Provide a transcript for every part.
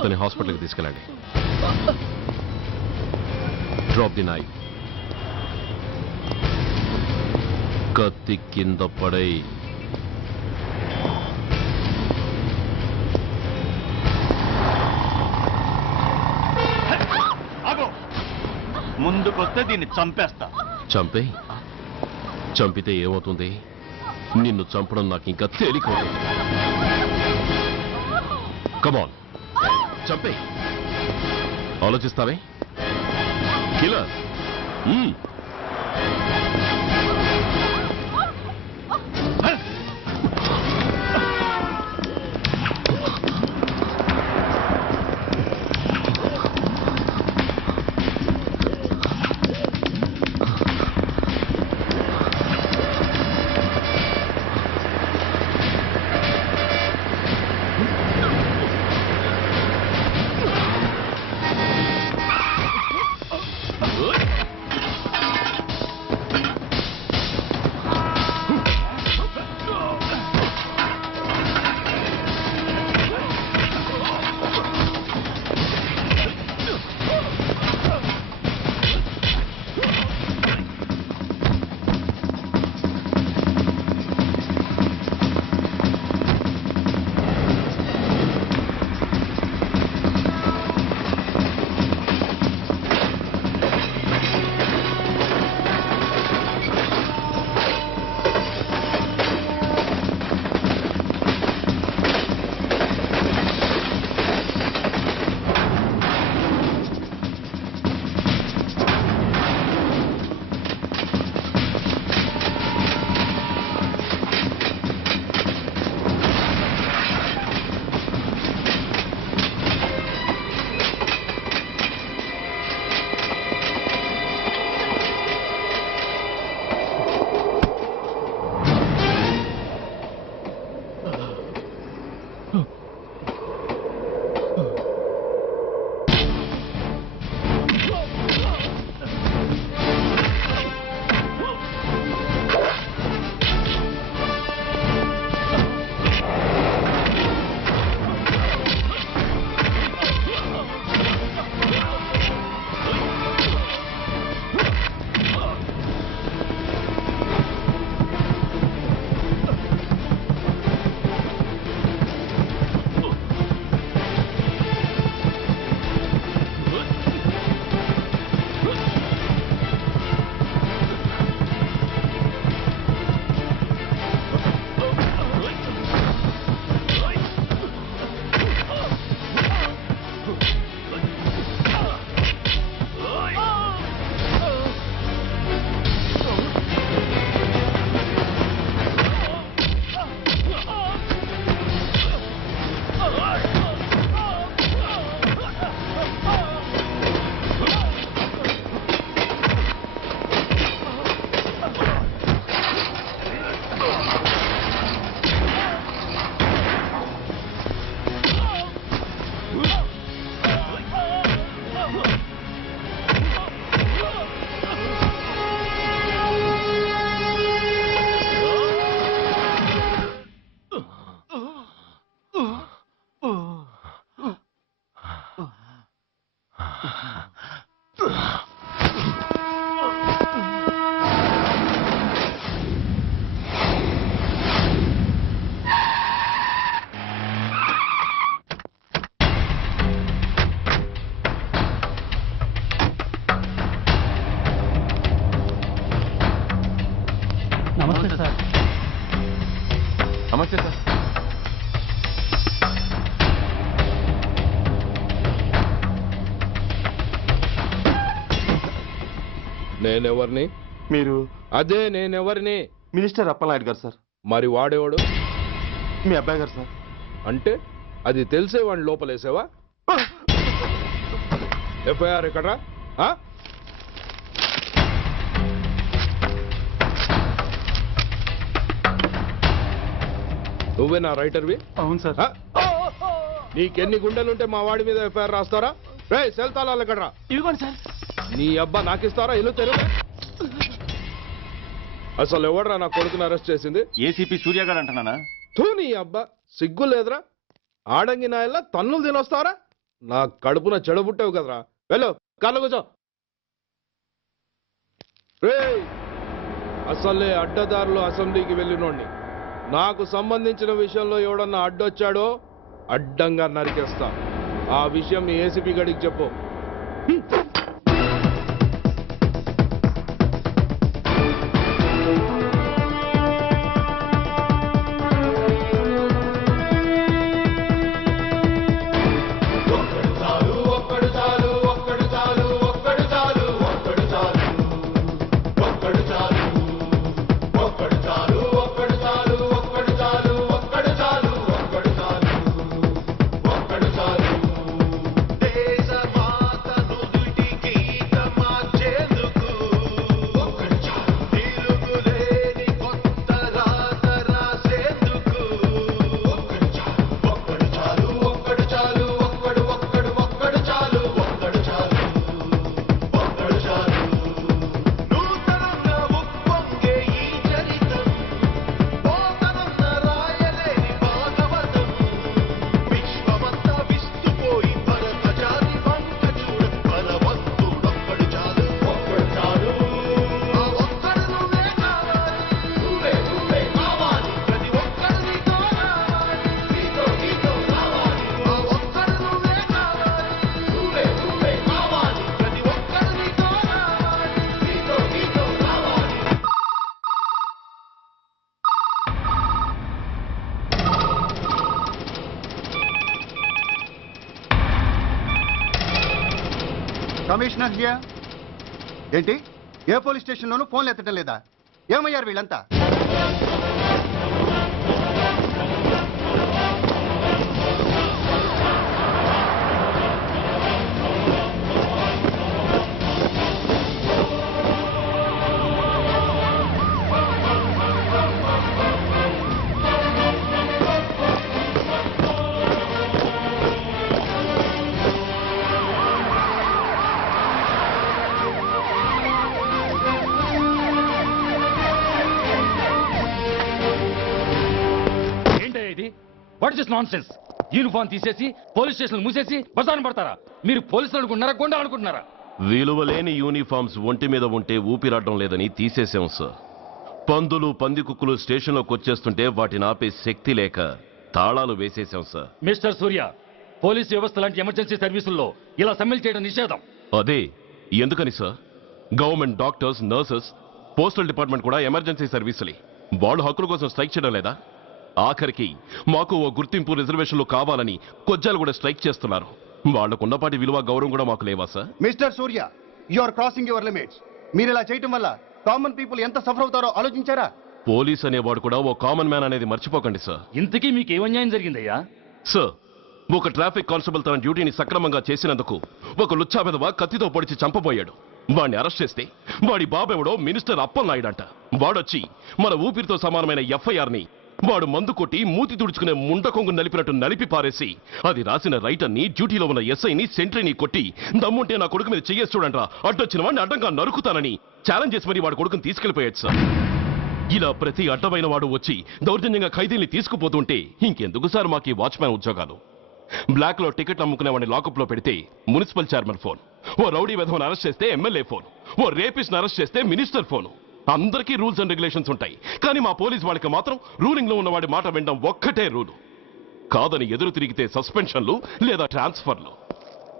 అతని హాస్పిటల్కి తీసుకెళ్ళండి. Drop the knife. కత్తి కింద పడై. ముందుకొస్తే దీన్ని చంపేస్తా. చంపితే ఏమవుతుంది? నిన్ను చంపడం నాకు ఇంకా తేలికవుతుంది. కమాన్, చంపే. ఆలోచిస్తావే కిల్లర్. నమస్తే సార్. నేనెవరిని? మీరు? అదే నేనెవరిని? మినిస్టర్ అప్పలనాయుడు గారు సార్. మరి వాడేవాడు? మీ అబ్బాయి గారు సార్. అంటే అది తెలిసే వాడిని లోపలేసావా? ఎఫ్ఐఆర్ ఎక్కడ్రా? నువ్వే నా రైటర్వి? అవును సార్. నీకెన్ని గుండెలుంటే మా వాడి మీద ఎఫ్ఐఆర్ రాస్తారా? రే సెల్ తాళాలు ఎక్కడ్రా? ఇవ్వండి సార్. నీ అబ్బా నాకిస్తారా? ఇల్లు తెరువు. అసలు ఎవడరా నా కొడుకుని అరెస్ట్ చేసింది? ఏసీపీ సూర్య గారు అంటున్నానా? నీ అబ్బా సిగ్గు లేదురా? ఆడంగి నాయల్లా తన్నులు తినొస్తారా? నా కడుపున చెడబుట్టావు కదరా. వెళ్ళు, కార్లో కూర్చో. రేయ్, అసలే అడ్డదారులు అసెంబ్లీకి వెళ్ళినోడిని. నాకు సంబంధించిన విషయంలో ఎవడన్నా అడ్డొచ్చాడో అడ్డంగా నరికేస్తా. ఆ విషయం మీ ఏసీపీ గడికి చెప్పు. Commissioner here. ఏంటి, ఏ పోలీస్ స్టేషన్లోనూ ఫోన్లు ఎత్తడం లేదా? ఏమయ్యారు వీళ్ళంతా? What is nonsense? యూనిఫామ్ తీసేసి పోలీస్ స్టేషన్ మూసేసి బజారు పడతారా? మీరు పోలీసులు అనుకుంటున్నారా, గుండా అనుకుంటున్నారా? విలువలేని యూనిఫామ్స్ ఒంటి మీద ఉంటే ఊపిరాడడం లేదని తీసేసాం సార్. పందులు పందికుక్కులు స్టేషన్లోకి వచ్చేస్తుంటే వాటిని ఆపే శక్తి లేక తాళాలు వేసేసాం సార్. మిస్టర్ సూర్య, పోలీస్ వ్యవస్థ లాంటి ఎమర్జెన్సీ సర్వీసుల్లో ఇలా సమ్మెలు చేయడం నిషేధం. అదే ఎందుకని sir? Government doctors, nurses, postal department కూడా ఎమర్జెన్సీ సర్వీసులే. వాళ్ళు హక్కుల కోసం స్ట్రైక్ చేయడం లేదా? ఆఖరికి మాకు ఓ గుర్తింపు రిజర్వేషన్లు కావాలని కొజ్జాలు కూడా స్ట్రైక్ చేస్తున్నారు. వాళ్లకున్నపాటి విలువ గౌరవం కూడా మాకు లేవా sir? Mister Surya, you are crossing your limits. మీరు ఇలా చేయటం వల్ల కామన్ పీపుల్ ఎంత సఫర్ అవుతారో ఆలోచించారా? పోలీస్ అనేవాడు కూడా ఓ కామన్ మ్యాన్ అనేది మర్చిపోకండి సార్. ఇంతకీ మీకు ఏమన్యాయం జరిగిందయ్యా? సార్, ఒక ట్రాఫిక్ కానిస్టేబుల్ తన డ్యూటీని సక్రమంగా చేసినందుకు ఒక లుచ్చా విధవ కత్తితో పొడిచి చంపబోయాడు. వాడిని అరెస్ట్ చేస్తే వాడి బాబెవడో మినిస్టర్ అప్పలనాయుడంట. వాడొచ్చి మన ఊపిరితో సమానమైన ఎఫ్ఐఆర్ని వాడు మందు కొట్టి మూతి తుడుచుకునే ముండకొంగు నలిపినట్టు నలిపి పారేసి అది రాసిన రైటర్ని, డ్యూటీలో ఉన్న ఎస్ఐని, సెంట్రీని కొట్టి దమ్ముంటే నా కొడుకు మీద చెయ్యేసి చూడంట్రా, అడ్డొచ్చిన వాడిని అడ్డంగా నరుకుతానని ఛాలెంజ్ చేసి మరి వాడి కొడుకుని తీసుకెళ్లిపోయాడు సార్. ఇలా ప్రతి అడ్డమైన వాడు వచ్చి దౌర్జన్యంగా ఖైదీల్ని తీసుకుపోతుంటే ఇంకెందుకు సార్ మాకు ఈ వాచ్మ్యాన్ ఉద్యోగాలు? బ్లాక్ లో టికెట్ అమ్ముకునే వాడిని లాకప్ లో పెడితే మున్సిపల్ చైర్మన్ ఫోన్, ఓ రౌడీ విధవను అరెస్ట్ చేస్తే ఎమ్మెల్యే ఫోన్, ఓ రేపిస్ట్ అరెస్ట్ చేస్తే మినిస్టర్ ఫోన్. అందరికీ రూల్స్ అండ్ రెగ్యులేషన్స్ ఉంటాయి, కానీ మా పోలీస్ వాళ్ళకి మాత్రం రూలింగ్ లో ఉన్న వాడి మాట వినడం ఒక్కటే రూలు. కాదని ఎదురు తిరిగితే సస్పెన్షన్లు లేదా ట్రాన్స్ఫర్లు.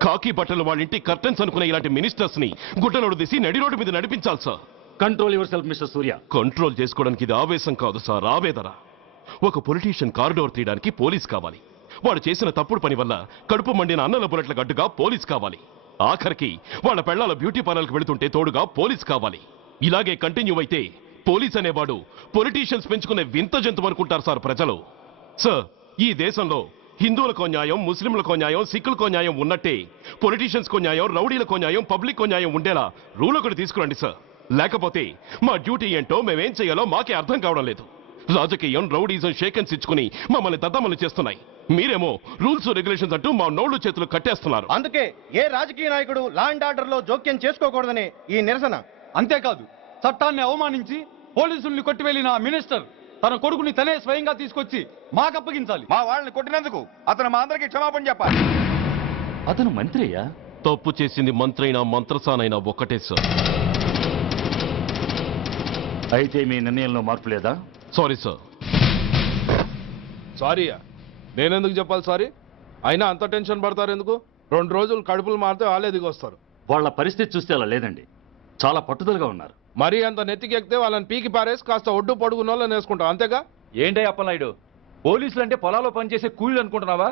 కాకి బట్టలు వాళ్ళ ఇంటి కర్టెన్స్ అనుకునే ఇలాంటి మినిస్టర్స్ ని గుడ్డలోడు తీసి నడి రోడ్డు మీద నడిపించాలి sir. Control your self mister Surya. Control చేసుకోవడానికి ఇది ఆవేశం కాదు సార్, ఆవేదన. ఒక పొలిటీషియన్ కారిడోర్ తీయడానికి పోలీస్ కావాలి. వాడు చేసిన తప్పుడు పని వల్ల కడుపు మండిన అన్నల బుల్లెట్ల గడ్డుగా పోలీస్ కావాలి. ఆఖరికి వాళ్ళ పెళ్లాల బ్యూటీ పార్లర్కి వెళుతుంటే తోడుగా పోలీస్ కావాలి. ఇలాగే కంటిన్యూ అయితే పోలీస్ అనేవాడు పొలిటీషియన్స్ పెంచుకునే వింత జంతువు అనుకుంటారు సార్ ప్రజలు. సార్, ఈ దేశంలో హిందువులకో న్యాయం, ముస్లింలకో న్యాయం, సిక్కులకో న్యాయం ఉన్నట్టే పొలిటీషియన్స్కో న్యాయం, రౌడీలకో న్యాయం, పబ్లిక్కో న్యాయం ఉండేలా రూల్ ఒకటి తీసుకురండి సార్. లేకపోతే మా డ్యూటీ ఏంటో మేమేం చేయాలో మాకే అర్థం కావడం లేదు. రాజకీయం, రౌడీజం షేకెన్స్ ఇచ్చుకుని మమ్మల్ని దద్దమలు చేస్తున్నాయి. మీరేమో రూల్స్ రెగ్యులేషన్స్ అంటూ మా నోళ్లు చేతులు కట్టేస్తున్నారు. అందుకే ఏ రాజకీయ నాయకుడు లా అండ్ ఆర్డర్ లో జోక్యం చేసుకోకూడదని ఈ నిరసన. అంతేకాదు, చట్టాన్ని అవమానించి పోలీసుల్ని కొట్టివెళ్లిన మినిస్టర్ తన కొడుకుని తనే స్వయంగా తీసుకొచ్చి మాకు అప్పగించాలి. మా వాళ్ళని కొట్టినందుకు అతను మా అందరికీ క్షమాపణ చెప్పాలి. అతను మంత్రి అయ్యా. తప్పు చేసింది మంత్రైనా మంత్రసానైనా ఒక్కటే సార్. అయితే మీ నిర్ణయంలో మార్పు లేదా? Sorry sir. సారీయా? నేనెందుకు చెప్పాలి సారీ? అయినా అంత టెన్షన్ పడతారు ఎందుకు? 2 రోజులు కడుపులు మారితే వాళ్ళే దిగొస్తారు. వాళ్ళ పరిస్థితి చూస్తే అలా లేదండి, చాలా పట్టుదలగా ఉన్నారు. మరీ అంత నెత్తికెక్కితే వాళ్ళని పీకి పారేసి కాస్త ఒడ్డు పొడుగున్న వాళ్ళని వేసుకుంటాం, అంతేగా? ఏంటే అప్పలనాయుడు, పోలీసులు అంటే పొలాల్లో పనిచేసే కూలీలు అనుకుంటున్నావా?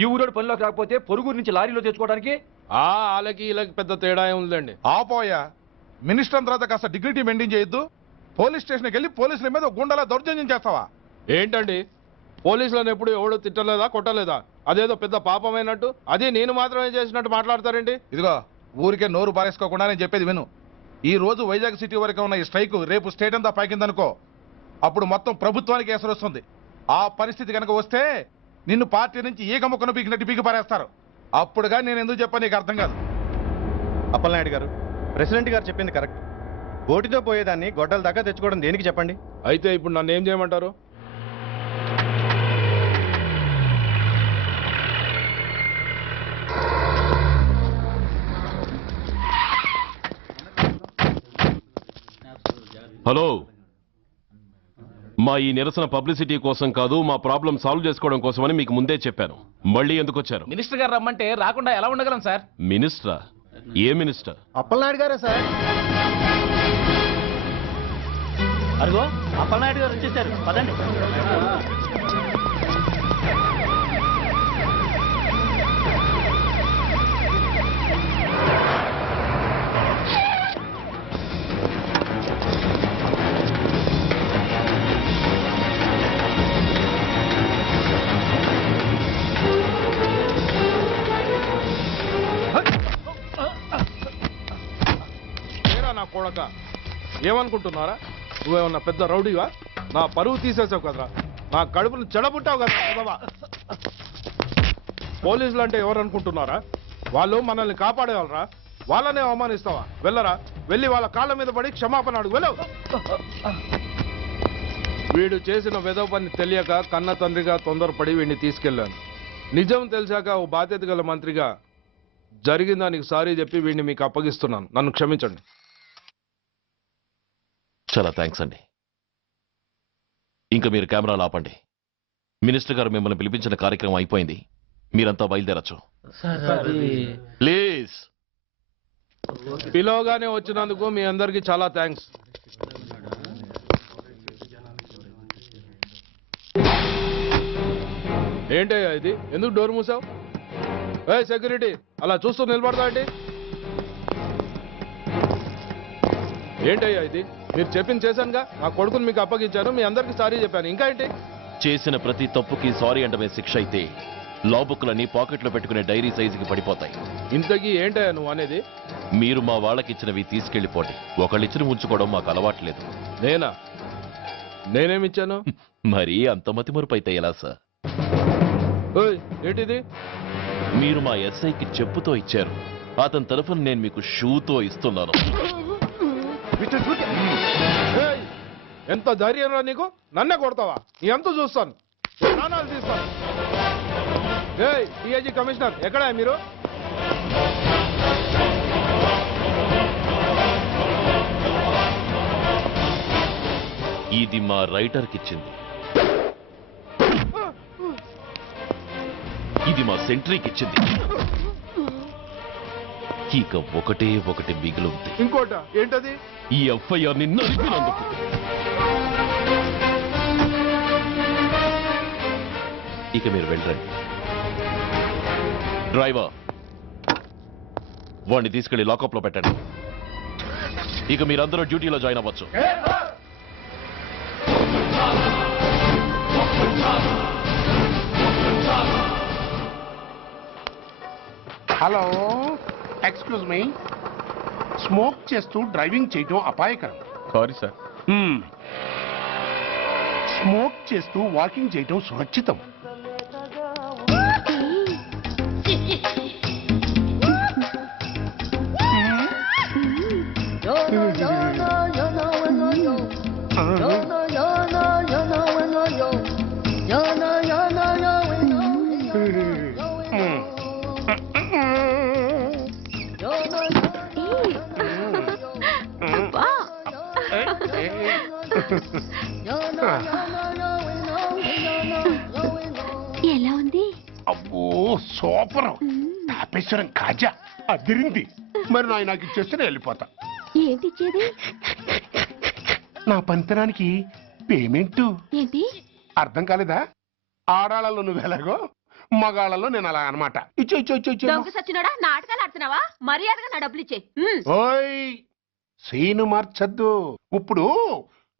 ఈ ఊరోడు పనిలోకి రాకపోతే పొరుగురు నుంచి లారీలో తెచ్చుకోవడానికి వాళ్ళకి వీళ్ళకి పెద్ద తేడా ఉందండి. ఆపోయా, మినిస్టర్ తర్వాత కాస్త డిగ్నిటీ మెయింటైన్ చేయొద్దు. పోలీస్ స్టేషన్కి వెళ్ళి పోలీసుల మీద గుండెలా దౌర్జన్యం చేస్తావా? ఏంటండి, పోలీసులను ఎప్పుడు ఎవడు తిట్టలేదా, కొట్టలేదా? అదేదో పెద్ద పాపమైనట్టు, అది నేను మాత్రమే చేసినట్టు మాట్లాడతారేంటి? ఇదిగో, ఊరికే నోరు పారేసుకోకుండా నేను చెప్పేది విను. ఈ రోజు వైజాగ్ సిటీ వరకు ఉన్న ఈ స్ట్రైక్ రేపు స్టేట్ అంతా పైకిందనుకో, అప్పుడు మొత్తం ప్రభుత్వానికి ఎసరు వస్తుంది. ఆ పరిస్థితి కనుక వస్తే నిన్ను పార్టీ నుంచి ఈగ ముక్కను పీకినట్టు పీకి పారేస్తారు. అప్పుడుగా నేను ఎందుకు చెప్పాను నీకు అర్థం కాదు. అప్పలనాయుడు గారు, ప్రెసిడెంట్ గారు చెప్పింది కరెక్ట్. గోటితో పోయేదాన్ని గొడ్డల దాకా తెచ్చుకోవడం దేనికి చెప్పండి? అయితే ఇప్పుడు నన్ను ఏం చేయమంటారు? హలో, మా ఈ నిరసన పబ్లిసిటీ కోసం కాదు, మా ప్రాబ్లం సాల్వ్ చేసుకోవడం కోసమని మీకు ముందే చెప్పాను. మళ్ళీ ఎందుకు వచ్చారు? మినిస్టర్ గారు రమ్మంటే రాకుండా ఎలా ఉండగలం సార్? మినిస్టరా? ఏ మినిస్టర్? అప్పలనాయుడు గారే సార్. అదిగో అప్పలనాయుడు గారు వచ్చేసారు, పదండి. నా కొడక, ఏమనుకుంటున్నారా? నువ్వేమన్నా పెద్ద రౌడీవా? నా పరువు తీసేసావు కదరా, నా కడుపును చెడబుట్టావు కదా బాబా. పోలీసులు అంటే ఎవరు అనుకుంటున్నారా? వాళ్ళు మనల్ని కాపాడేవాళ్ళరా, వాళ్ళనే అవమానిస్తావా? వెళ్ళరా, వెళ్ళి వాళ్ళ కాళ్ళ మీద పడి క్షమాపణ అడుగు, వెళ్ళవు. వీడు చేసిన వెధవ పని తెలియక కన్న తండ్రిగా తొందరపడి వీడిని తీసుకెళ్లాను. నిజం తెలిసాక ఓ బాధ్యత గల మంత్రిగా జరిగిన దానికి సారీ చెప్పి వీడిని మీకు అప్పగిస్తున్నాను. నన్ను క్షమించండి. చాలా థ్యాంక్స్ అండి. ఇంకా మీరు కెమెరాలు ఆపండి. మినిస్టర్ గారు మిమ్మల్ని పిలిపించిన కార్యక్రమం అయిపోయింది, మీరంతా బయలుదేరచ్చు ప్లీజ్. పిలవగానే వచ్చినందుకు మీ అందరికీ చాలా థ్యాంక్స్. ఏంటయ్యా ఇది? ఎందుకు డోర్ మూసావు? ఏ సెక్యూరిటీ, అలా చూస్తూ నిలబడతా ఏంటి? ఏంటయ్యా ఇది? మీరు చెప్పింది చేశానుగా, నా కొడుకుని మీకు అప్పగించాను, మీ అందరికీ సారీ చెప్పాను, ఇంకా ఏంటి? చేసిన ప్రతి తప్పుకి సారీ అంటమే శిక్ష అయితే లా బుక్లన్నీ పాకెట్లో పెట్టుకునే డైరీ సైజుకి పడిపోతాయి. ఇంతకీ ఏంటయ్యా నువ్వు అనేది? మీరు మా వాళ్ళకిచ్చినవి తీసుకెళ్లిపోండి. ఒకళ్ళిచ్చిన ఉంచుకోవడం మాకు అలవాట్లేదు. నేనా? నేనేమిచ్చాను? మరీ అంత మతిమరుపు అయితే ఎలా సార్? ఓయ్, ఏంటిది? మీరు మా ఎస్ఐకి చెప్పుతో ఇచ్చారు, అతని తరఫున నేను మీకు షూతో ఇస్తున్నాను. ఏయ్, ఎంత ధైర్యం రా నీకు? నన్నే కొడతావా? నీ ఎంత చూస్తాను, ప్రాణాలు తీస్తాను. ఏయ్ డిఐజీ కమిషనర్, ఎక్కడా మీరు? ఇది మా రైటర్కి ఇచ్చింది, ఇది మా సెంట్రీకి ఇచ్చింది. ఇక ఒకటే ఒకటి మిగిలింది. ఇంకోట ఏంటది? ఈ ఎఫ్ఐఆర్ ని నలిపినందుకు. ఇక మీరు వెళ్ళండి. డ్రైవర్, వాడిని తీసుకెళ్లి లాకప్ లో పెట్టండి. ఇక మీరందరూ డ్యూటీలో జాయిన్ అవ్వచ్చు. Hello, excuse me. స్మోక్ చేస్తూ డ్రైవింగ్ చేయటం అపాయకరం. Sorry sir. స్మోక్ చేస్తూ వాకింగ్ చేయటం సురక్షితం. ఎలా ఉంది? అబ్బో సూపర్. తాపేశ్వరం కాజా అదిరింది. మరి నాకు ఇచ్చేస్తే నేను వెళ్ళిపోతా. ఏంటి ఇచ్చేది? నా పంతనానికి పేమెంట్. ఏంటి అర్థం కాలేదా? ఆడాళ్ళలో నువ్వు ఎలాగో మగాళ్ళలో నేను అలా అనమాట. ఇచ్చో ఇచ్చో ఇచ్చో ఇచ్చో. దొంగ సచ్చినోడా, నాటకాలు ఆడుతున్నావా? మర్యాదగా నా డబ్బులు ఇచ్చే. ఓయ్ సీను మార్చద్దు. ఇప్పుడు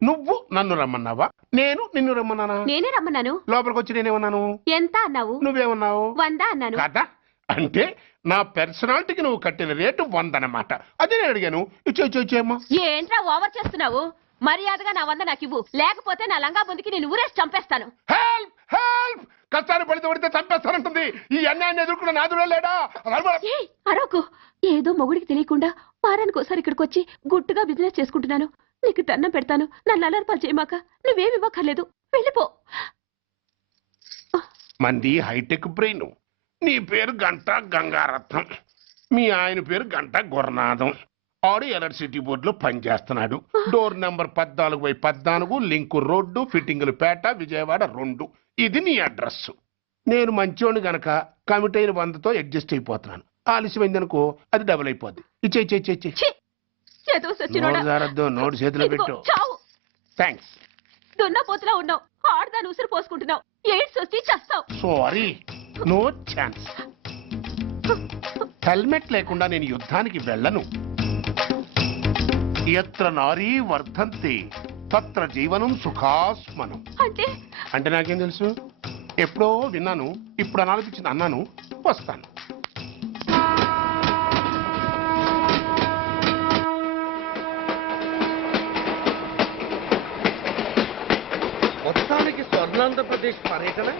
నువ్వు నన్ను రమ్మన్నావా, నేను నిన్ను రమ్మన్నానా? నేనే రమ్మన్నాను. లోపలికి వచ్చి నేనేమన్నాను? ఎంత అన్నావు? నువ్వేమన్నావు? 100 అన్నాను. కదా అంటే నా పర్సనాలిటీకి నువ్వు కట్టిన రేటు 100 అన్నమాట. అదే నేను అడిగాను. ఇచ్చో ఇచ్చో ఇచ్చేమ్మా. ఏంట్రా ఓవర్ చేస్తున్నావు? మర్యాదగా నా 100 నాకు ఇవ్వు, లేకపోతే నా లంగా బొందికి నేను ఊరేసి చంపేస్తాను. Help help. కష్టాన్ని పడితే చంపేస్తానంటుంది. ఈ అన్యాయాన్ని ఎదుర్కొన్న నాదుడే లేడా? అరవకు. ఏదో మొగుడికి తెలియకుండా వారానికి ఒకసారి ఇక్కడికి వచ్చి గుట్టుగా బిజినెస్ చేసుకుంటున్నాను. నీకు దండం పెడతాను, నన్ను అలర్పాలు చేయమాక. నువ్వేమి ఇవ్వక్కర్లేదు, వెళ్ళిపో. మంది హైటెక్ బ్రెయిన్. నీ పేరు గంట గంగారత్నం, మీ ఆయన పేరు గంట గురునాథం. ఆడు ఎలక్ట్రిసిటీ బోర్డులో పనిచేస్తున్నాడు. డోర్ నెంబర్ 14/14, లింకు రోడ్డు, ఫిట్టింగులు పేట, విజయవాడ 2. ఇది నీ అడ్రస్. నేను మంచోని గనక కమిట్ అయిన 100తో అడ్జస్ట్ అయిపోతున్నాను. ఆలస్యమైందనుకో అది డబుల్ అయిపోద్ది. ఇచ్చే నోటు చేతిలో పెట్టు. థ్యాంక్స్. దున్నపోతులా ఉన్నావు, ఆడదాని ఉసురు పోసుకుంటున్నావు. ఎయిడ్స్ వచ్చి చస్తావు. Sorry, no chance. హెల్మెట్ లేకుండా నేను యుద్ధానికి వెళ్ళను. ఎత్ర నారీ వర్ధంతి తత్ర జీవనం సుఖాస్మనం. అంటే నాకేం తెలుసు? ఎప్పుడో విన్నాను, ఇప్పుడు అనాలనిపించింది అన్నాను. వస్తాను. మొత్తానికి స్వర్ణాంధ్రప్రదేశ్ పర్యటన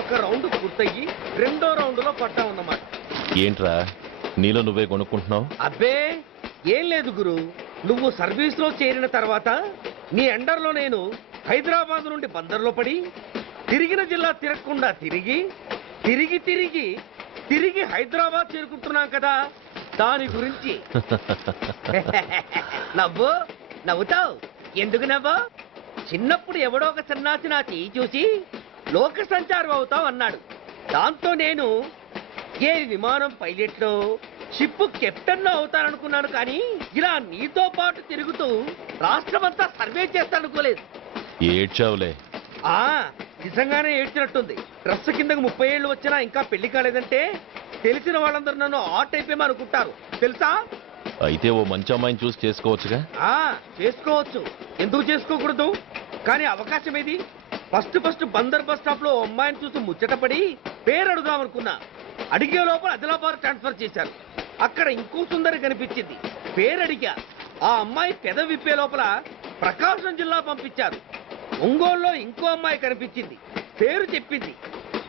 ఒక రౌండ్ పూర్తయ్యి 2వ రౌండ్లో పడ్డా ఉన్నమాట. ఏంట్రా నీలో నువ్వే కొనుక్కుంటున్నావు? అబ్బే ఏం లేదు గురు, నువ్వు సర్వీస్ లో చేరిన తర్వాత నీ అండర్లో నేను హైదరాబాద్ నుండి బందర్లో పడి తిరిగిన జిల్లా తిరగకుండా తిరిగి తిరిగి తిరిగి తిరిగి హైదరాబాద్ చేరుకుంటున్నాం కదా, దాని గురించి. నవ్వుతావు ఎందుకు నవ్వు? చిన్నప్పుడు ఎవడో ఒక సన్నాసి నా చెయ్యి చూసి లోక సంచారం అవుతావు అన్నాడు. దాంతో నేను ఏ విమానం పైలట్లో షిప్ కెప్టెన్ అవుతాననుకున్నాను, కానీ ఇలా నీతో పాటు తిరుగుతూ రాష్ట్రమంతా సర్వే చేస్తానుకోలేదు. ఏడ్చావులే. నిజంగానే ఏడ్చినట్టుంది. డ్రెస్ కిందకు 30 ఏళ్ళు వచ్చినా ఇంకా పెళ్లి కాలేదంటే తెలిసిన వాళ్ళందరూ నన్ను ఆ టైప్ ఏమో అనుకుంటారు తెలుసా. అయితే ఓ మంచి అమ్మాయిని చూసి చేసుకోవచ్చుగా. చేసుకోవచ్చు, ఎందుకు చేసుకోకూడదు? కానీ అవకాశం ఏది? ఫస్ట్ బందర్ బస్ స్టాప్ లో అమ్మాయిని చూసి ముచ్చటపడి పేరు అడుగుదామనుకున్నా. అడిగే లోపల ఆదిలాబాద్ ట్రాన్స్ఫర్ చేశారు. అక్కడ ఇంకో సుందరి కనిపించింది, పేరు అడిగా. ఆ అమ్మాయి పెద విప్పే లోపల ప్రకాశం జిల్లా పంపించారు. ఒంగోలులో ఇంకో అమ్మాయి కనిపించింది, పేరు చెప్పింది.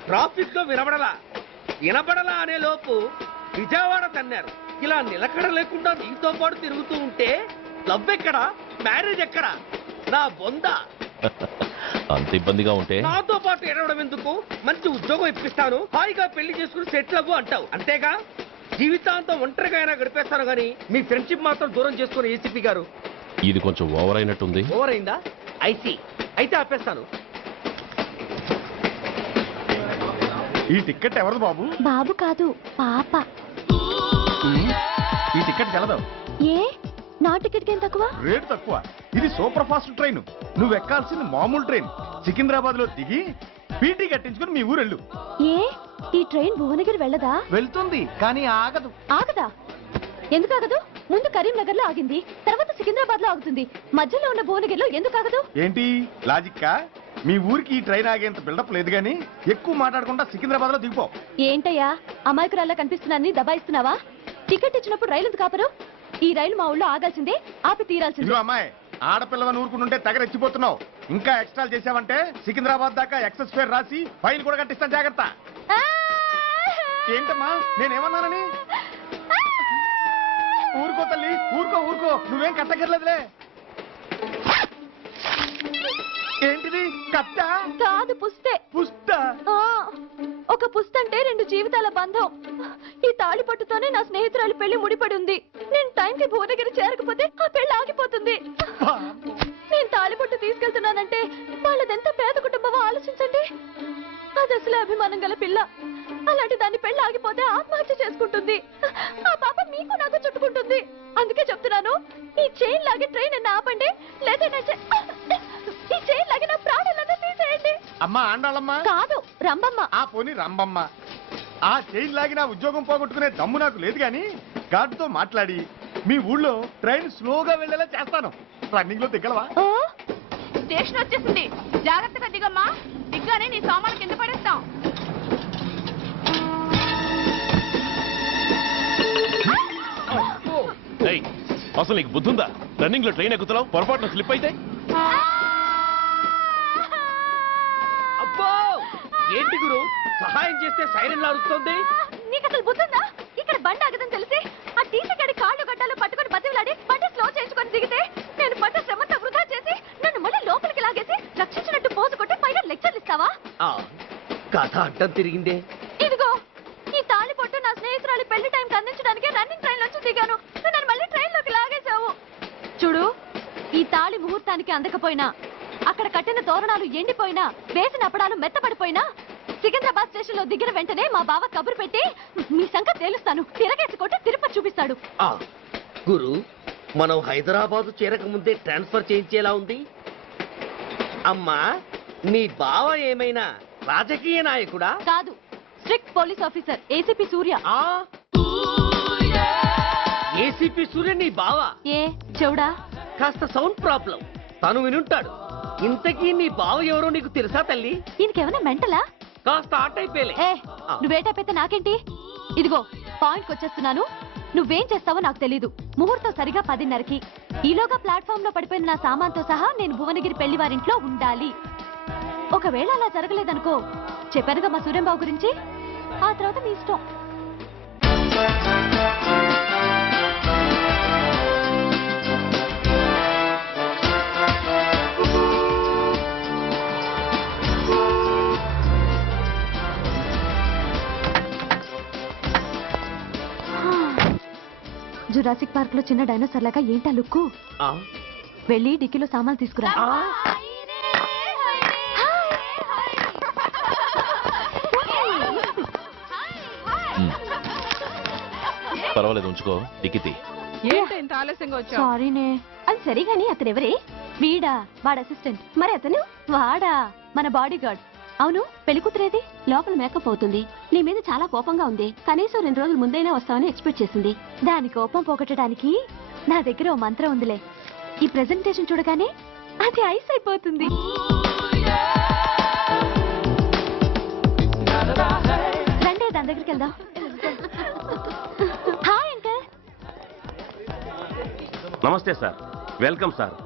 ట్రాఫిక్ లో వినబడలా అనే లోపు విజయవాడ తన్నారు. ఇలా నిలకడ లేకుండా నీతో పాటు తిరుగుతూ ఉంటే లవ్ ఎక్కడా, మ్యారేజ్ ఎక్కడా? నా బొంద. అంత ఇబ్బందిగా ఉంటే నాతో పాటు ఎడవడం ఎందుకు? మంచి ఉద్యోగం ఇప్పిస్తాను, హాయిగా పెళ్లి చేసుకుని సెటిల్ అవ్వు అంటావు అంతేగా. జీవితాంతం ఒంటరిగా అయినా గడిపేస్తాను, కానీ మీ ఫ్రెండ్షిప్ మాత్రం దూరం చేసుకుని ఏసీపీ గారు. ఇది కొంచెం ఓవర్ అయినట్టుంది. ఓవర్ అయిందా? అయితే ఆపేస్తాను. ఈ టికెట్ ఎవరిది బాబు? బాబు కాదు, పాప. ఈ టికెట్ గలదు. ఏ నా టికెట్ ఏం తక్కువ? రేటు తక్కువ. ఇది సూపర్ ఫాస్ట్ ట్రైన్. నువ్వు ఎక్కాల్సింది మామూలు ట్రైన్. సికింద్రాబాద్ లో దిగి పీటీ కట్టించుకుని మీ ఊరెళ్ళు. ఏ ఈ ట్రైన్ భువనగిరి వెళ్ళదా? వెళ్తుంది, కానీ ఆగదు. ఆగదా? ఎందుకు ఆగదు? ముందు కరీంనగర్ లో ఆగింది, తర్వాత సికింద్రాబాద్ లో ఆగుతుంది. మధ్యలో ఉన్న భువనగిరిలో ఎందుకు ఆగదు? ఏంటి లాజిక్కా? మీ ఊరికి ఈ ట్రైన్ ఆగేంత బిల్డప్ లేదు, గానీ ఎక్కువ మాట్లాడకుండా సికింద్రాబాద్ లో దిగిపో. ఏంటయ్యా అమాయకురాల్లా కనిపిస్తున్నానని దబాయిస్తున్నావా? టికెట్ ఇచ్చినప్పుడు రైలు ఎందుకు ఆపరు? ఈ రైలు మా ఊళ్ళో ఆగాల్సిందే, ఆపి తీరాల్సిందే. అమ్మాయి, ఆడపిల్లవని ఊరుకుంటుంటే తెగరెచ్చిపోతున్నావు. ఇంకా ఎక్స్ట్రాలు చేసావంటే సికింద్రాబాద్ దాకా ఎక్సెస్ ఫేర్ రాసి ఫైన్ కూడా కట్టిస్తాను, జాగ్రత్త. ఏంటమ్మా నేనేమన్నానని? ఊరుకో తల్లి, ఊరుకో, నువ్వేం కట్టగర్లేదులే. ఏంటిది? కట్ట కాదు, పుస్తే. పుస్తా? ఒక పుస్తంటే 2 జీవితాల బంధం. ఈ తాళిపట్టుతోనే నా స్నేహితురాలి పెళ్లి ముడిపడి ఉంది. నేను టైంకి భువనగిరి చేరకపోతే ఆ పెళ్లి ఆగిపోతుంది. నేను తాళిపట్టు తీసుకెళ్తున్నానంటే వాళ్ళదెంత పేద కుటుంబమో ఆలోచించండి. అది అసలే అభిమానం గల పిల్ల. అలాంటి దాని పెళ్లి ఆగిపోతే ఆత్మహత్య చేసుకుంటుంది. ఆ పాప మీకు నాకు చుట్టుకుంటుంది. అందుకే చెప్తున్నాను, ఈ చైన్ లాగే ట్రైన్ అన్న ఆపండి, లేదా ఈ చైన్ లాగే నా ప్రాణాలన్నా తీసేయండి. అమ్మా ఆండాళమ్మ కాదు, రంబమ్మ. ఆ పోని రంబమ్మ. ఆ చైన్ లాగి నా ఉద్యోగం పోగొట్టుకునే దమ్ము నాకు లేదు గాని గార్డుతో మాట్లాడి మీ ఊళ్ళో ట్రైన్ స్లోగా వెళ్ళేలా చేస్తాను. రన్నింగ్ లో దిగలవా? స్టేషన్ వచ్చేసింది, జాగ్రత్తగా దిగమ్మా. దిగ్గానే నీ సామాన్లు కింద పడేస్తాం. ఏయ్, అసలు నీకు బుద్ధుందా? రన్నింగ్ లో ట్రైన్ ఎక్కుతున్నావు, పొరపాటున స్లిప్ అయితే? అబ్బో ఏంటి గురు, సహాయం చేస్తే సైరన్ లాడుతుంది. నీకు అసలు బుద్ధుందా? ఇక్కడ బండి ఆగదని తెలిసి ఆ టీసీ గడి కాళ్ళు గడ్డలు పట్టుకొని బతిలాడి బండి స్లో చేసుకొని దిగితే నేను పడ్డ శ్రమంతా వృధా చేసి నన్ను మళ్ళీ లోపలికి లాగేసి రక్షించినట్టు పోసు కొట్టి పైన లెక్చర్లు ఇస్తావా? కథ అడ్డం తిరిగిందే. ఇదిగో ఈ తాళి పొట్టు నా స్నేహితురాలి పెళ్లి టైంకి అందించడానికి రన్నింగ్ ట్రైన్ నుంచి దిగాను. నన్ను మళ్ళీ ట్రైన్ లోకి లాగేశావు. చూడు, ఈ తాళి ముహూర్తానికి అందకపోయినా, అక్కడ కట్టిన తోరణాలు ఎండిపోయినా, వేసిన అప్పడాలు మెత్తపడిపోయినా, సికింద్రాబాద్ స్టేషన్ లో దిగిన వెంటనే మా బావ కబురు పెట్టి మీ సంగతి తేలుస్తాను, తిరగేసి కొట్టి తిరుపతి చూపిస్తాడు. గురు, మనం హైదరాబాద్ చేరక ముందే ట్రాన్స్ఫర్ చేయించేలా ఉంది. అమ్మా, నీ బావ ఏమైనా రాజకీయ నాయకుడా? కాదు, స్ట్రిక్ట్ పోలీస్ ఆఫీసర్, ఏసీపీ సూర్య. ఏసీపీ సూర్య నీ బావ? ఏ చెవుడా? కాస్త సౌండ్ ప్రాబ్లం, తను వినుంటాడు. ఇంతకీ నీ బావ ఎవరో నీకు తెలుసా తల్లి? దీనికేమైనా మెంటలా? కాస్త ఆటైపోయలే. నువ్వేటైపోతే నాకేంటి? ఇదిగో పాయింట్కి వచ్చేస్తున్నాను. నువ్వేం చేస్తావో నాకు తెలీదు. ముహూర్తం సరిగా 10:30కి. ఈలోగా ప్లాట్ఫామ్ లో పడిపోయిన నా సామాన్తో సహా నేను భువనగిరి పెళ్లి వారింట్లో ఉండాలి. ఒకవేళ అలా జరగలేదనుకో, చెప్పానుగా మా సూర్యంబాబు గురించి, ఆ తర్వాత మీ ఇష్టం. జురాసిక్ పార్క్ లో చిన్న డైనోసార్ లాగా ఏంటా లుక్కు? వెళ్ళి డిక్కీలో సామాన్లు తీసుకురా. పర్వాలేదు, ఉంచుకో. డిక్కితి. సారీనే. అది సరిగాని అతనెవరే? వీడా, వాడు అసిస్టెంట్. మరి అతను? వాడా, మన బాడీ గార్డ్. అవును, పెళ్లి కూతురేది? లోపల మేకప్ అవుతుంది. నీ మీద చాలా కోపంగా ఉంది. కనీసం 2 రోజుల ముందైనా వస్తావని ఎక్స్పెక్ట్ చేసింది. దాని కోపం పోగొట్టడానికి నా దగ్గర ఓ మంత్రం ఉందిలే. ఈ ప్రెజెంటేషన్ చూడగానే అది ఐస్ అయిపోతుంది. రండి, దాని దగ్గరికి వెళ్దాం. Hi uncle. నమస్తే సార్, వెల్కమ్ సార్.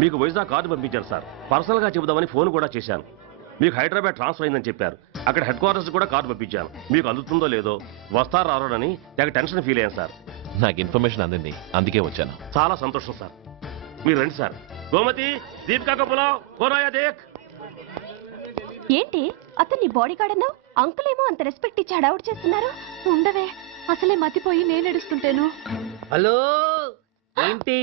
మీకు వైజాగ్ కార్డు పంపించారు సార్. పర్సనల్ గా చెబుదామని ఫోన్ కూడా చేశాను. మీకు హైదరాబాద్ ట్రాన్స్ఫర్ అయిందని చెప్పారు. అక్కడ హెడ్ క్వార్టర్స్ కూడా కార్డు పంపించాను. మీకు అందుతుందో లేదో, వస్తారో రారోనని నాకు టెన్షన్ ఫీల్ అయ్యాను సార్. నాకు ఇన్ఫర్మేషన్ అందింది, అందుకే వచ్చాను. చాలా సంతోషం సార్. మీరు రండి సార్. గోమతి, దీపికా కపులావ్, కోరాయా దేక్. ఏంటి అతను నీ బాడీ గార్డ్ అన్నావు? అంకుల్ ఏమో అంత రెస్పెక్ట్ ఇచ్చి హడావుడు చేస్తున్నారు. ఉండవే, అసలే మతిపోయి నేను ఎడుస్తుంటాను. హలో, ఏంటి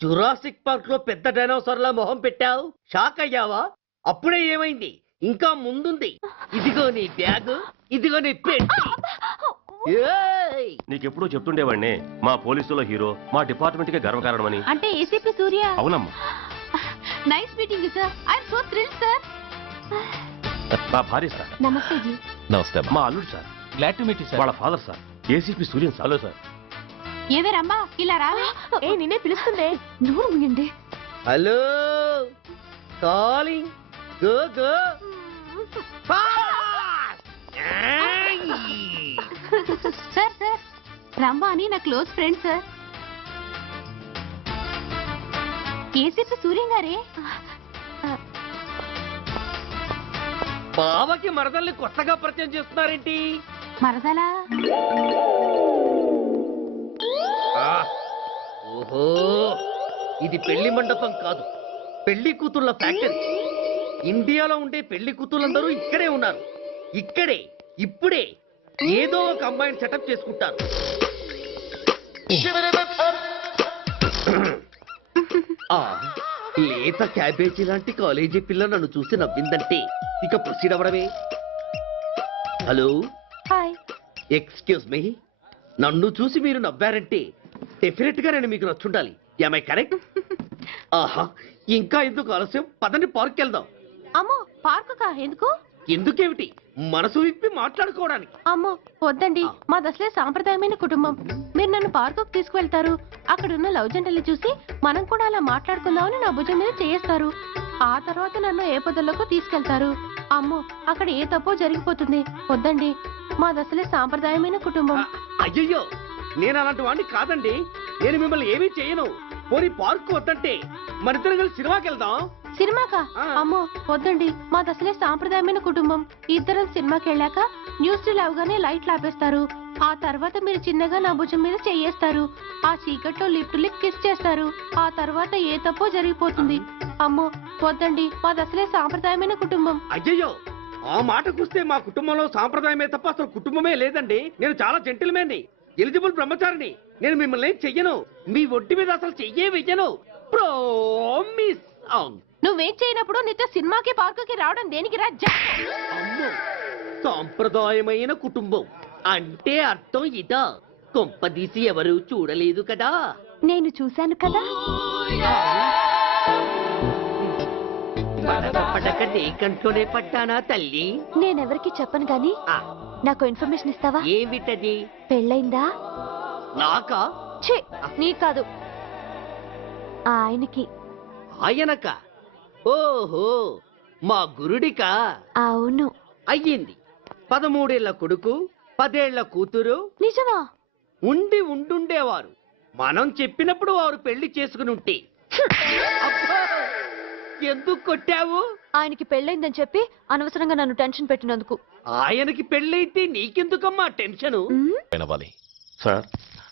జురాసిక్ పార్క్ లో పెద్ద డైనోసార్ లా మొహం పెట్టావు? షాక్ అయ్యావా? అప్పుడే ఏమైంది? ఇంకా ముందుంది. ఇదిగో నీ బ్యాగ్, ఇదిగో నీ పెట్టి. నీకెప్పుడు చెప్తుండేవాడిని, మా పోలీసులో హీరో, మా డిపార్ట్మెంట్ కే గర్వకారణమని. అంటే ఏసీపీ సూర్య? అవునమ్మా. Nice meeting sir. I am so thrilled sir. మా భార్య సార్. నమస్తే జీ. నమస్తే. మా అల్లుడు sir. Glad to meet you sir. వాళ్ళ father sir, ACP Suryan sir. Hello sir. ఏవేరమ్మా ఇలా రా. ఏ నిన్నే పిలుస్తుందే. నోరు ముయండి. Hello, calling. Go go. Sir sir, రమ్మ అని నా close friend sir. ACP Suryam గారే. బావకి మరదల్ని కొత్తగా పరిచయం చేస్తున్నారేంటి? మరదలా? ఓహో, ఇది పెళ్లి మండపం కాదు, పెళ్లి కూతుళ్ళ ఫ్యాక్టరీ. ఇండియాలో ఉండే పెళ్లి కూతుళ్ళందరూ ఇక్కడే ఉన్నారు. ఇక్కడే ఇప్పుడే ఏదో ఒక అమ్మాయిని సెటప్ చేసుకుంటాను. ఆ, లేత క్యాబేజీ లాంటి కాలేజీ పిల్ల నన్ను చూసి నవ్విందంటే ఇక ప్రొసీడ్ అవ్వడమే. Hello, hi. ఎక్స్క్యూజ్ మీ, నన్ను చూసి మీరు నవ్వారంటే డెఫినెట్ గా నేను మీకు నచ్చుండాలి. I correct? ఆహా, ఇంకా ఎందుకు ఆలస్యం? పదండి పార్క్ వెళ్దాం. అమ్మో, పార్కుకా? ఎందుకు? ఎందుకేమిటి, మనసు విప్పి మాట్లాడుకోవడానికి. అమ్మో వద్దండి, మాది అసలే సాంప్రదాయమైన కుటుంబం. మీరు నన్ను పార్కుకు తీసుకువెళ్తారు, అక్కడున్న లవ్ జంటలు చూసి మనం కూడా అలా మాట్లాడుకుందామని నా భుజం మీద చేస్తారు. ఆ తర్వాత నన్ను ఏ పొదల్లోకి తీసుకెళ్తారు. అమ్మో, అక్కడ ఏ తప్పో జరిగిపోతుంది. వద్దండి, మాది అసలే సాంప్రదాయమైన కుటుంబం. అయ్యయ్యో, నేను అలాంటి వాడిని కాదండి. నేను మిమ్మల్ని ఏమీ చేయను. పోనీ పార్క్ వద్దంటే మరిద్దరం కలిసి సినిమాకి వెళ్దాం. సినిమాకా? అమ్మో వద్దండి, మాది అసలే సాంప్రదాయమైన కుటుంబం. ఇద్దరం సినిమాకి వెళ్ళాక న్యూస్ అవగానే లైట్లు ఆపేస్తారు. ఆ తర్వాత మీరు చిన్నగా నా భుజం మీద చెయ్యేస్తారు. ఆ చీకట్లో లిప్ టు లిప్ కిస్ చేస్తారు. ఆ తర్వాత ఏ తప్పో జరిగిపోతుంది. అమ్మో వద్దండి, మాది అసలే సాంప్రదాయమైన కుటుంబం. అయ్యయ్యో, ఆ మాటకొస్తే మా కుటుంబంలో సాంప్రదాయమే తప్ప అసలు కుటుంబమే లేదండి. నేను చాలా జెంటిల్మెన్ని, ఎలిజిబుల్ బ్రహ్మచారిని. నేను మిమ్మల్ని ఏం చెయ్యను. మీ ఒంటి మీద అసలు చెయ్యే వెయ్యను. ప్రామిస్. నువ్వేం చేయనప్పుడు నీతో సినిమాకి పార్కుకి రావడం దేనికి రా? అమ్మో, సాంప్రదాయమైన కుటుంబం అంటే అర్థం ఇదా? కొంపదీసి ఎవరు చూడలేదు కదా? నేను చూశాను కదా. పడక నీ కంట్లోనే పడ్డానా తల్లి? నేనెవరికి చెప్పను గాని నాకు ఇన్ఫర్మేషన్ ఇస్తావా? ఏమిటది? పెళ్ళైందా? నాకా? ఛీ, నీ కాదు, ఆయనకి. ఆయనక? ఓహో, మా గురుడికా? అవును. అయ్యింది. 13 ఏళ్ల కొడుకు, 10 ఏళ్ల కూతురు. నిజమా? ఉండుండేవారు. మనం చెప్పినప్పుడు వారు పెళ్లి చేసుకుని ఉంటే. అబ్బా, ఎందుకు కొట్టావు? ఆయనకి పెళ్ళైందని చెప్పి అనవసరంగా నన్ను టెన్షన్ పెట్టినందుకు. ఆయనకి పెళ్ళైతే నీకెందుకమ్మా టెన్షను? సార్,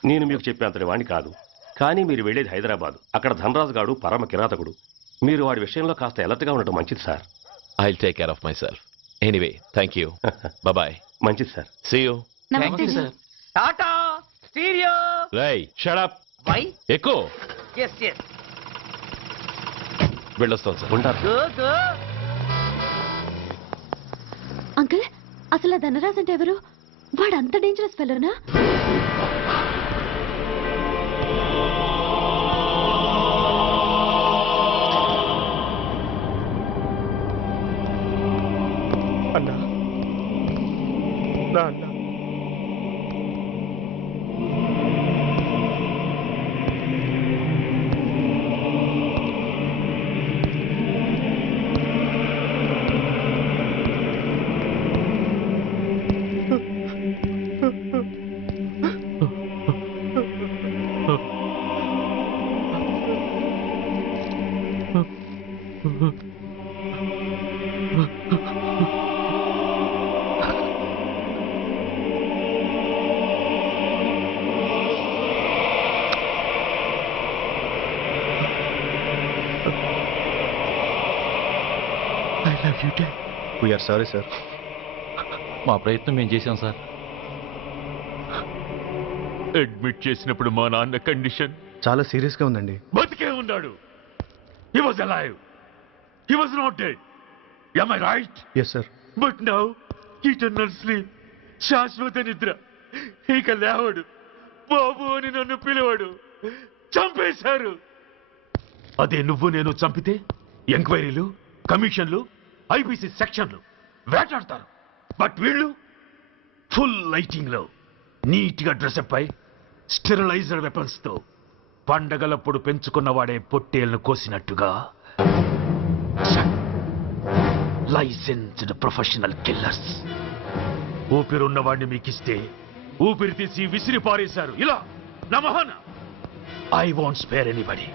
నేను మీకు చెప్పేంతటి వాణ్ణి కాదు, కానీ మీరు వెళ్ళేది హైదరాబాద్. అక్కడ ధనరాజు గాడు పరమ కిరాతకుడు. మీరు వాడి విషయంలో కాస్త ఎలర్ట్గా ఉండటం మంచిది sir. I'll take care of myself. Anyway, thank you. Bye-bye. మంచిది సార్. See you. నమస్తే sir. Tata stereo. Ray, shut up. Why? ఎక్కువ ఎస్ ఎస్. వెళ్ళొస్తాను సార్. ఉంటారు. Go go. అంకుల్, అసలు ఆ ధనరాజ్ అంటే ఎవరు? వాడు అంత డేంజరస్ ఫెలోనా? అన్నా, నా అన్నా, We are sorry, sir. మా ప్రయత్నం మేము చేశాం సార్. అడ్మిట్ చేసినప్పుడు మా నాన్న కండిషన్ చాలా సీరియస్ గా ఉందండి. బతికే ఉన్నాడు. He was alive. He was not dead. Am I right? Yes, sir. But now, eternal sleep. శాశ్వత నిద్ర. ఇక లేవడు. బాబు అని నన్ను పిలవడు. చంపేశారు. అదే నువ్వు నేను చంపితే ఎంక్వైరీలు, కమిషన్లు, ఐపీసీ సెక్షన్లు వేటాడతారు. బట్ వీళ్ళు ఫుల్ లైటింగ్ లో నీట్ గా డ్రెస్అప్ అయి స్టెరిలైజర్ వెపన్స్ తో పండగలప్పుడు పెంచుకున్నవాడే పొట్టేళ్లను కోసినట్టుగా లైసెన్స్డ్ ప్రొఫెషనల్ కిల్లర్స్. ఊపిరున్నవాడిని మీకిస్తే ఊపిరి తీసి విసిరి పారేశారు. ఇలా నమహన. I won't spare anybody.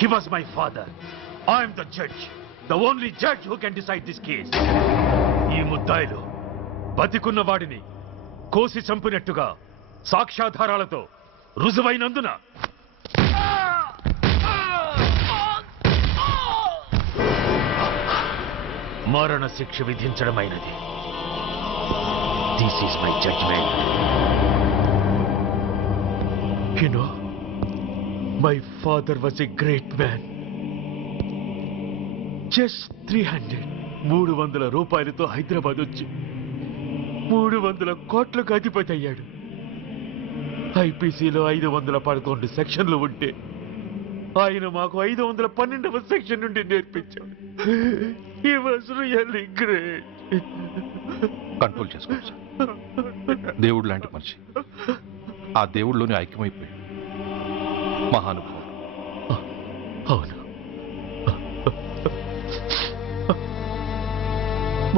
He was my father. I'm the judge, the only judge who can decide this case. ఈ ముద్దాయిలు బతికున్న వాడిని కోసి చంపినట్టుగా సాక్ష్యాధారాలతో రుజువైనందున మరణ శిక్ష విధించడమైనది. This is my judgment. You know, my father was a great man. Just 300 రూపాయలతో హైదరాబాద్ వచ్చి 300 కోట్లకు అధిపతి అయ్యాడు. ఐపీసీలో 511 సెక్షన్లు ఉంటే ఆయన మాకు 512వ సెక్షన్ నుండి నేర్పించాడు. He was really great. Control చేసుకోండి సార్. దేవుడు లాంటి మనిషి. ఆ దేవుడిలోనే ఐక్యమైపోయాడు. మహానుభావుడు. అవును,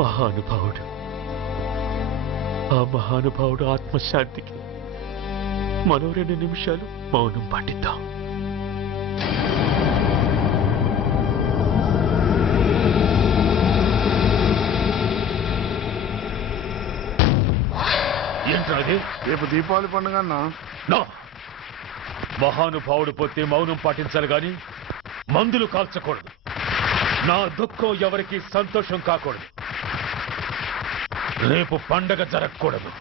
మహానుభావుడు. ఆ మహానుభావుడు ఆత్మశాంతికి మరో 2 నిమిషాలు మౌనం పాటిద్దాం. ఏంటది? రేపు దీపావళి పండుగ అన్నా. మహానుభావుడు పోతే మౌనం పాటించాలి గాని మందులు కాల్చకూడదు. నా దుఃఖం ఎవరికి సంతోషం కాకూడదు. రేపు పండగ జరగకూడదు.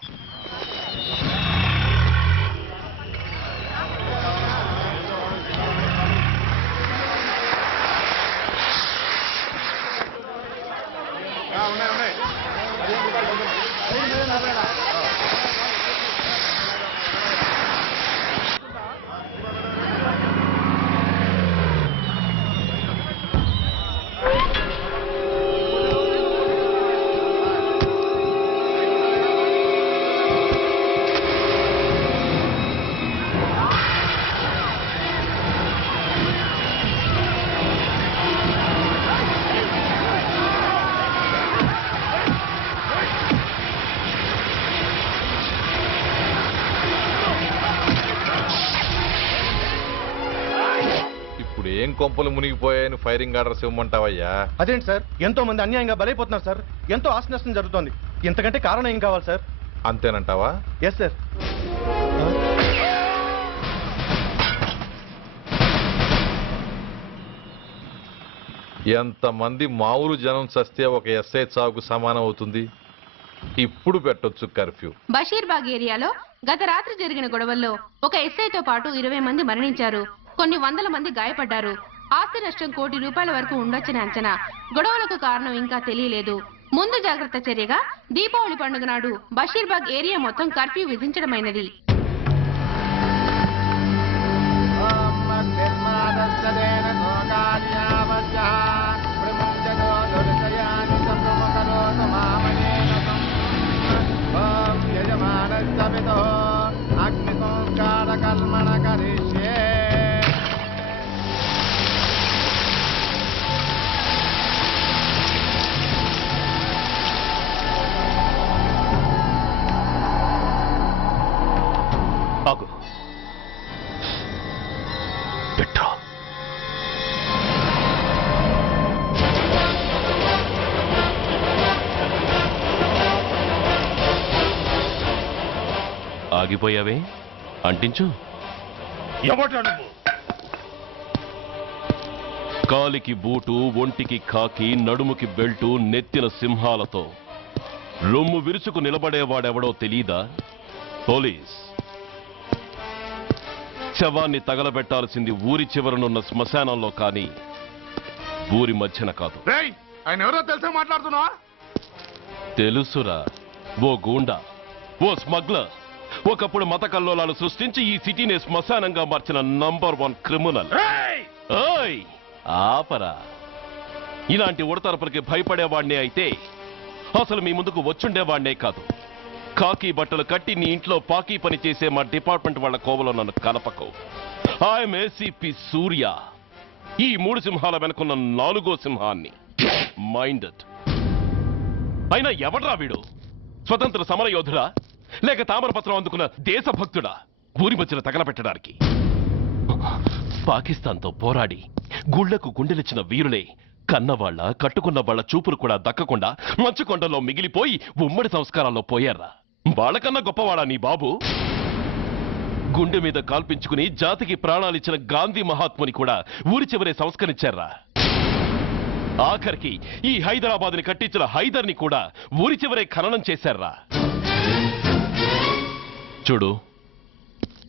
ఏం కొంపలు మునిగిపోయాయని ఫైరింగ్ ఆర్డర్స్ ఇవ్వమంటావయ్యా? అదేంటి సార్, ఎంతో మంది అన్యాయంగా బలైపోతున్నారు సార్. ఎంతో ఆస్తి నష్టం జరుగుతోంది. ఇంతకంటే కారణం ఏం కావాలి సార్? అంతేనంటావా? Yes sir. ఎంతమంది మామూలు జనం చస్తే ఒక ఎస్ఐ చావుకు సమానం అవుతుంది. ఇప్పుడు పెట్టొచ్చు కర్ఫ్యూ. బషీర్బాగ్ ఏరియాలో గత రాత్రి జరిగిన గొడవల్లో ఒక ఎస్ఐతో పాటు 20 మంది మరణించారు. కొన్ని వందల మంది గాయపడ్డారు. ఆస్తి నష్టం ₹1 కోటి వరకు ఉండొచ్చని అంచనా. గొడవలకు కారణం ఇంకా తెలియలేదు. ముందు జాగ్రత్త చర్యగా దీపావళి పండుగ నాడు బషీర్బాగ్ ఏరియా మొత్తం కర్ఫ్యూ విధించడమైనది. ఆగు. పెట్రా. ఆగిపోయావే, అంటించు. కాలికి బూటు, ఒంటికి కాకి, నడుముకి బెల్టు, నెత్తిన సింహాలతో రొమ్ము విరుచుకు నిలబడేవాడెవడో తెలీదా? పోలీస్. శవాన్ని తగలబెట్టాల్సింది ఊరి చివరనున్న శ్మశానంలో కానీ ఊరి మధ్యన కాదు. ఆయన ఎవరో తెలుసా మాట్లాడుతున్నావా? తెలుసురా. ఓ గూండా, ఓ స్మగ్లర్, ఒకప్పుడు మత కల్లోలాలు సృష్టించి ఈ సిటీని శ్మశానంగా మార్చిన నంబర్ 1 క్రిమినల్. ఓయ్ ఆపరా. ఇలాంటి ఉడతరపులకి భయపడేవాడినే అయితే అసలు మీ ముందుకు వచ్చుండేవాడినే కాదు. కాకి బట్టలు కట్టి నీ ఇంట్లో పాకీ పని చేసే మా డిపార్ట్మెంట్ వాళ్ళ కోవలో నన్ను కలపకు. ఐఎమ్ ఏసీపీ సూర్య. ఈ 3 సింహాల వెనుకున్న 4వ సింహాన్ని. మైండెడ్. అయినా ఎవడ్రా వీడు? స్వతంత్ర సమర యోధుడా లేక తామరపత్రం అందుకున్న దేశభక్తుడా ఊరి మధ్యన తగలబెట్టడానికి? పాకిస్తాన్తో పోరాడి గుళ్లకు గుండెలిచ్చిన వీరులే కన్నవాళ్ల కట్టుకున్న వాళ్ల చూపులు కూడా దక్కకుండా మంచుకొండలో మిగిలిపోయి ఉమ్మడి సంస్కారాల్లో పోయారా? వాళ్ళకన్నా గొప్పవాడా నీ బాబు? గుండె మీద కాల్పించుకుని జాతికి ప్రాణాలిచ్చిన గాంధీ మహాత్ముని కూడా ఊరి చివరే సంస్కరించారా? ఆఖరికి ఈ హైదరాబాద్ని కట్టించిన హైదర్ని కూడా ఊరి చివరే ఖననం చేశారా? చూడు,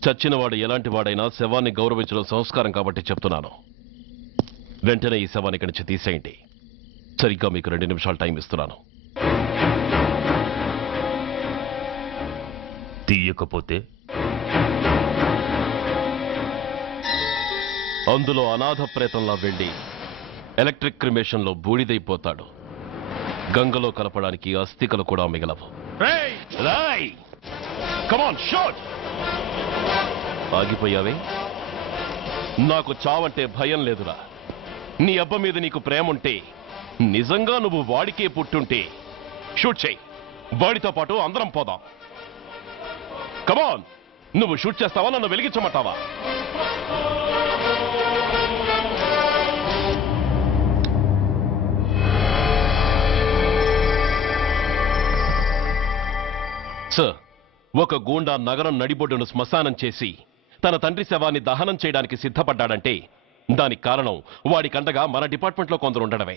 చచ్చినవాడు ఎలాంటి వాడైనా శవాన్ని గౌరవించడం సంస్కారం కాబట్టి చెప్తున్నాను. వెంటనే ఈ శవాన్ని ఇక్కడి నుంచి తీసేయండి. సరిగ్గా మీకు 2 నిమిషాలు టైం ఇస్తున్నాను. తీయకపోతే అందులో అనాథ ప్రేతంలా వెళ్ళి ఎలక్ట్రిక్ క్రిమేషన్లో బూడిదైపోతాడు. గంగలో కలపడానికి అస్థికలు కూడా మిగలవు. ఆగిపోయావే? నాకు చావంటే భయం లేదురా. నీ అబ్బ మీద నీకు ప్రేమ ఉంటే, నిజంగా నువ్వు వాడికే పుట్టుంటే షూట్ చేయి. వాడితో పాటు అందరం పోదాం. కమాన్, నువ్వు షూట్ చేస్తావా, నన్ను వెలిగించమంటావా? సార్, ఒక గూండా నగరం నడిబొడ్డును శ్మశానం చేసి తన తండ్రి శవాన్ని దహనం చేయడానికి సిద్ధపడ్డాడంటే దానికి కారణం వాడికండగా మన డిపార్ట్మెంట్లో కొందరు ఉండడమే.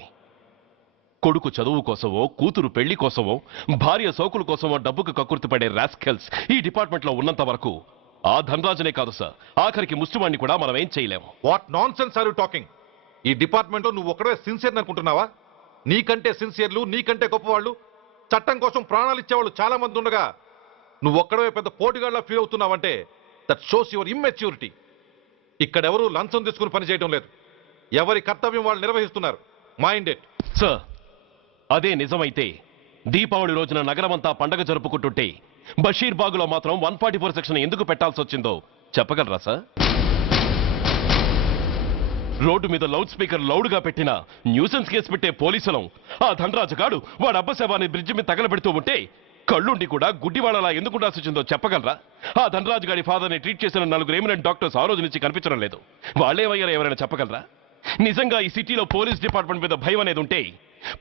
కొడుకు చదువు కోసమో, కూతురు పెళ్లి కోసమో, భార్య సోకుల కోసమో డబ్బుకు కక్కుర్తిపడే రాస్కెల్స్ ఈ డిపార్ట్మెంట్లో ఉన్నంత వరకు ఆ ధనరాజునే కాదు సార్, ఆఖరికి ముష్టివాణ్ణి కూడా మనం ఏం చేయలేము. What nonsense are you talking? ఈ డిపార్ట్మెంట్లో నువ్వు ఒక్కడే సిన్సియర్ అనుకుంటున్నావా? నీకంటే సిన్సియర్లు, నీకంటే గొప్పవాళ్ళు, చట్టం కోసం ప్రాణాలు ఇచ్చేవాళ్ళు చాలా మంది ఉండగా నువ్వు ఒక్కడే పెద్ద పోటీగాళ్ళ ఫీల్ అవుతున్నావంటే దట్ షోస్ యువర్ ఇమ్మెచ్యూరిటీ. ఇక్కడెవరూ లంచం తీసుకుని పనిచేయడం లేదు. ఎవరి కర్తవ్యం వాళ్ళు నిర్వహిస్తున్నారు. Mind it. సార్, అదే నిజమైతే దీపావళి రోజున నగరమంతా పండగ జరుపుకుంటుంటే బషీర్ బాగులో మాత్రం 144 సెక్షన్ ఎందుకు పెట్టాల్సి వచ్చిందో చెప్పగలరా సార్? రోడ్డు మీద లౌడ్ స్పీకర్ లౌడ్గా పెట్టిన న్యూసెన్స్ కేసు పెట్టే పోలీసులం ఆ ధనరాజు గాడు వాడు అబ్బ శవాన్ని బ్రిడ్జి మీద తగలబెడుతూ ఉంటే కళ్ళుండి కూడా గుడ్డివాళ్ళలా ఎందుకు ఉండాల్సి వచ్చిందో చెప్పగలరా? ఆ ధనరాజు గారి ఫాదర్ని ట్రీట్ చేసిన 4 ఎమినెంట్ డాక్టర్స్ ఆ రోజు నుంచి కనిపించడం లేదు. వాళ్ళేమయ్యారో ఎవరైనా చెప్పగలరా? నిజంగా ఈ సిటీలో పోలీస్ డిపార్ట్మెంట్ మీద భయం అనేది ఉంటే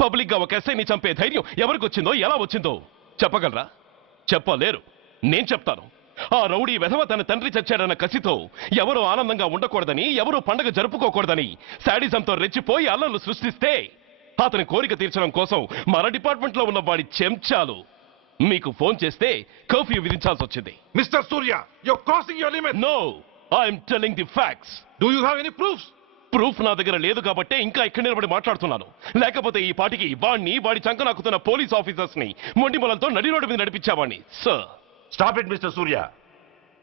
పబ్లిక్ గా ఒక ఎస్ఐని చంపే ధైర్యం ఎవరికి వచ్చిందో, ఎలా వచ్చిందో చెప్పగలరా? చెప్పలేరు. నేను చెప్తాను. ఆ రౌడీ వెధవ తన తండ్రి చచ్చాడన్న కసితో ఎవరూ ఆనందంగా ఉండకూడదని, ఎవరూ పండగ జరుపుకోకూడదని శాడిజంతో రెచ్చిపోయి అల్లర్లు సృష్టిస్తే అతని కోరిక తీర్చడం కోసం మన డిపార్ట్మెంట్ లో ఉన్న వాడి చెంచాలు మీకు ఫోన్ చేస్తే కర్ఫ్యూ విధించాల్సి వచ్చింది. Mister Surya, you're crossing your limit. No, I'm telling the facts. Do you have any proofs? Proof నా దగ్గర లేదు కాబట్టే ఇంకా ఇక్కడ నిలబడి మాట్లాడుతున్నాను. లేకపోతే ఈ పాటికి వాడి చంకనాకుతున్న పోలీస్ ఆఫీసర్స్ ని మొండి మొలంతో నడి రోడ్డు మీద నడిపించావాణ్ణి. Sir, stop it mister Surya.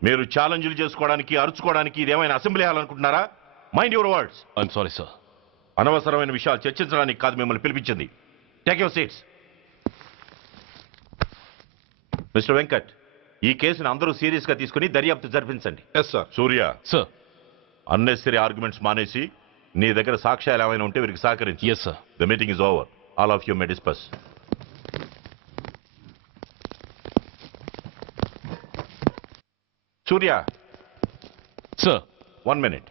మీరు ఛాలెంజ్లు చేసుకోవడానికి, అరుచుకోవడానికి ఇదేమైనా అసెంబ్లీ హాల్ అనుకుంటున్నారా? Mind your words. I'm sorry sir. అనవసరమైన విషయాలు చర్చించడానికి కాదు మిమ్మల్ని పిలిపించింది. Take your seats. Mister Venkat, ఈ కేసును అందరూ సీరియస్ గా తీసుకుని దర్యాప్తు జరిపించండి. సూర్య సార్, అన్నెసరీ ఆర్గ్యుమెంట్స్ మానేసి నీ దగ్గర సాక్ష్యాలు ఏమైనా ఉంటే వీరికి సహకరించు. Yes sir. The meeting is over. All of you may discuss. Surya sir, 1 minute.